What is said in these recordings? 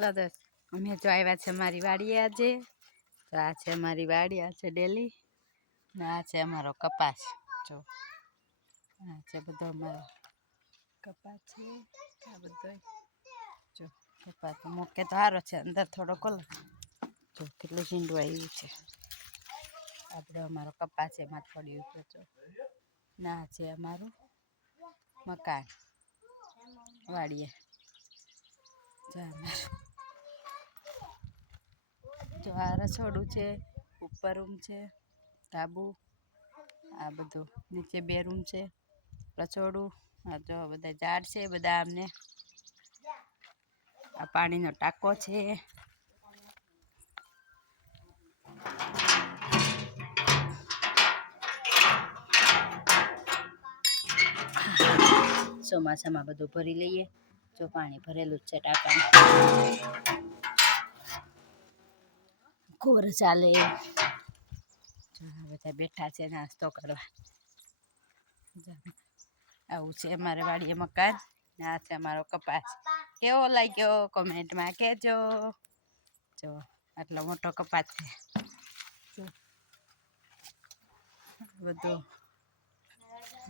લદસ અમે જો આવ્યા છે મારી વાડીએ આજે. તો આ છે મારી વાડી, આ છે ડેલી ને આ છે અમારો કપાસ. જો આ છે બધો અમારો કપાસ છે. આ બધો જો કપાસ તો મોકે તો સારો છે, અંદર થોડો કલર જો કેટલું ઝીંડું આવ્યું છે. આપણે અમારો કપાસ એમાં થોડી ઉપર જો ના છે અમારું મકાન વાડીએ. જો આ રસોડું છે, ઉપર રૂમ છે, ધાબુ, આ બધું નીચે 2 રૂમ છે, રસોડું. આ જો બધા ઝાડ છે બધા. આમને આ પાણીનો ટાંકો છે. ચોમાસામાં બધું ભરી લઈએ. જો પાણી ભરેલું જ છે ટાંકામાં. કોર ચાલે. બધા બેઠા છે નાસ્તો કરવા. આવું છે અમારે વાડીએ મકાન. આ છે અમારો કપાસ. કેવો લાગ્યો કોમેન્ટમાં કહેજો. જો આટલો મોટો કપાસ છે. બધું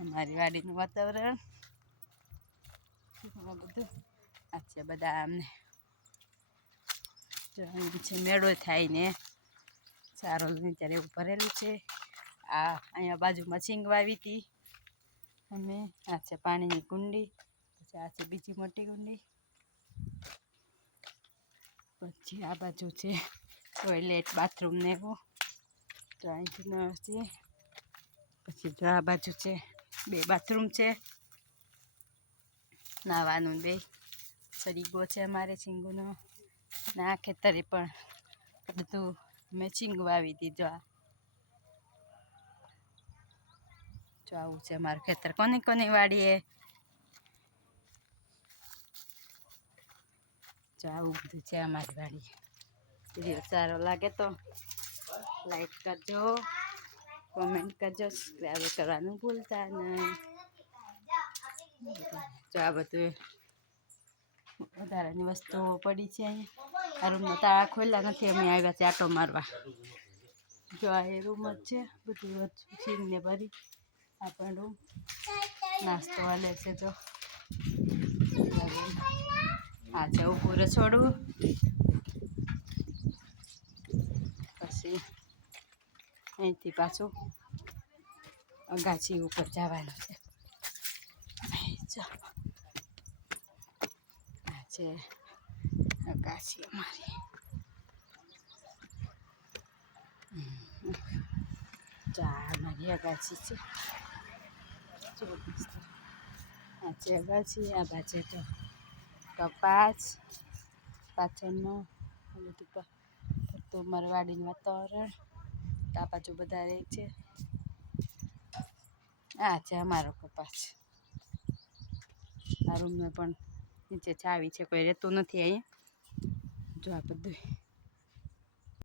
અમારી વાડીનું વાતાવરણ બધું આ છે. બધા અમને જો છે મેળો થાય ને સારો ત્યારે એવું ભરેલું છે. આ અહીંયા બાજુમાં સિંગ વાવી હતી અમે. આ છે પાણીની કુંડી, પછી આ છે બીજી મોટી કુંડી, પછી આ બાજુ છે ટોયલેટ બાથરૂમ ને એવું. તો અહીંથી નળ છે. પછી જો આ બાજુ છે 2 બાથરૂમ છે, નાવાનું 2 સરીગો છે અમારે સિંગુનો. ને આ ખેતરે પણ બધું મેં સિંગ વાવી હતી. જો આવું છે અમારું ખેતર. કોની કોની વાડીએ જો આવું બધું છે અમારી વાડીએ. વિડીયો સારો લાગે તો લાઈક કરજો, કોમેન્ટ કરજો, સબસ્ક્રાઈબ કરવાનું ભૂલતા નહીં. જો આ બધું વધારાની વસ્તુઓ પડી છે અહીંયા. આ રૂમનો તાળા ખોલ્યા નથી, અમે આવ્યા છે આટો મારવા. જો આ એ રૂમ જ છે, બધું છીનને ભરી. આ પણ રૂમ નાસ્તો હાલે છે. જો આ છે ઊભું રસોડું. પછી અહીંથી પાછું અગાસી ઉપર જવાનું છે. જો આ છે અગાસી અમારી. જો આ અમારી અગાસી છે. આ છે અગાસી. આ બાજુ તો કપાસ પાછળનો બધું અમારી વાડીનું વાતાવરણ. આ બાજુ બધા રહે છે. આ છે અમારો કપાસ. આ રૂમને પણ નીચે છાવી છે, કોઈ રહેતું નથી અહીંયા. જો આ બધું